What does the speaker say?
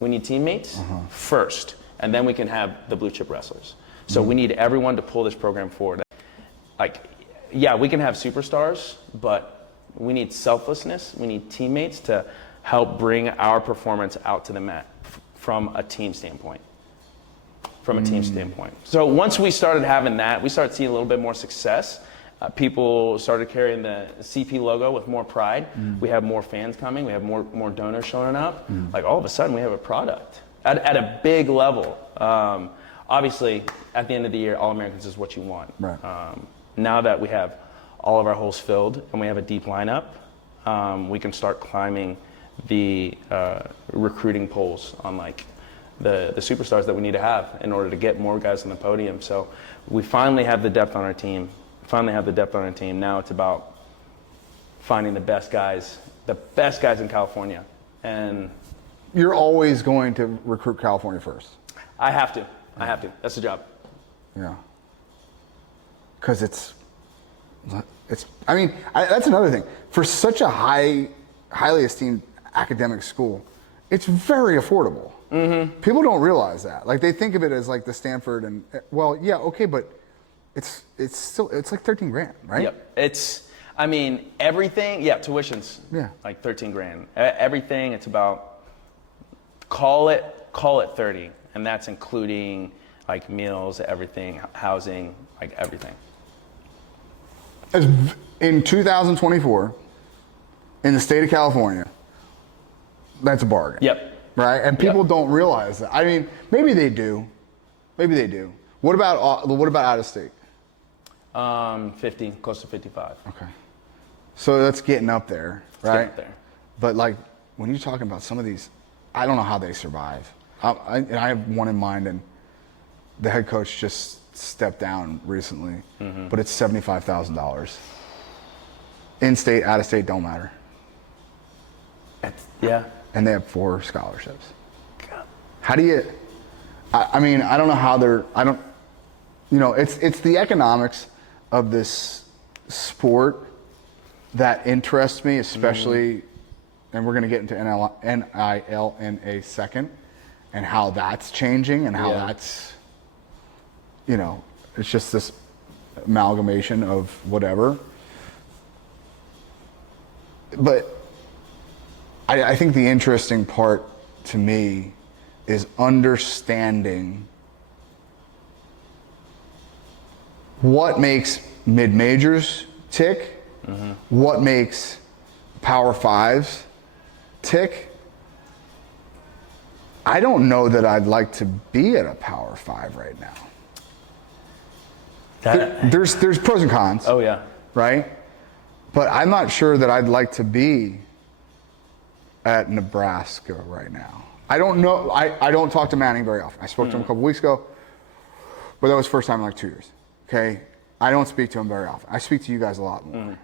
We need teammates first, and then we can have the blue chip wrestlers. So we need everyone to pull this program forward. Like, yeah, we can have superstars, but we need selflessness. We need teammates to help bring our performance out to the mat from a team standpoint. So once we started having that, we started seeing a little bit more success. People started carrying the CP logo with more pride. We have more fans coming. We have more donors showing up. Like, all of a sudden, we have a product at a big level. Obviously, at the end of the year, All-Americans is what you want. Right. Now that we have all of our holes filled and we have a deep lineup, we can start climbing the recruiting polls on like the superstars that we need to have in order to get more guys on the podium. So we finally have the depth on our team. Now it's about finding the best guys in California. And you're always going to recruit California first. I have to. That's the job. Yeah. Because that's another thing. For such a highly esteemed academic school, it's very affordable. People don't realize that. Like, they think of it as like the Stanford and, well, yeah, okay, but it's like 13 grand, right? Yep. Everything, tuition's like 13 grand. Everything, it's about, call it 30. And that's including like meals, everything, housing, like everything. As in 2024, in the state of California, that's a bargain. Yep. Right? And people don't realize that. I mean, maybe they do. What about out of state? 50, close to 55. Okay. So that's getting up there, right? Getting up there. But like, when you're talking about some of these, I don't know how they survive. I have one in mind, and the head coach just stepped down recently, but it's $75,000. In-state, out-of-state, don't matter. And they have 4 scholarships. God. How do you? I mean, I don't know how they're. It's the economics of this sport that interests me, especially, and we're going to get into NIL in a second. And how that's changing, and how that's, it's just this amalgamation of whatever. But I think the interesting part to me is understanding what makes mid-majors tick, what makes Power Fives tick. I don't know that I'd like to be at a Power 5 right now. There's pros and cons. Oh, yeah. Right? But I'm not sure that I'd like to be at Nebraska right now. I don't know. I don't talk to Manning very often. I spoke to him a couple weeks ago, but that was the first time in like 2 years. Okay? I don't speak to him very often. I speak to you guys a lot more.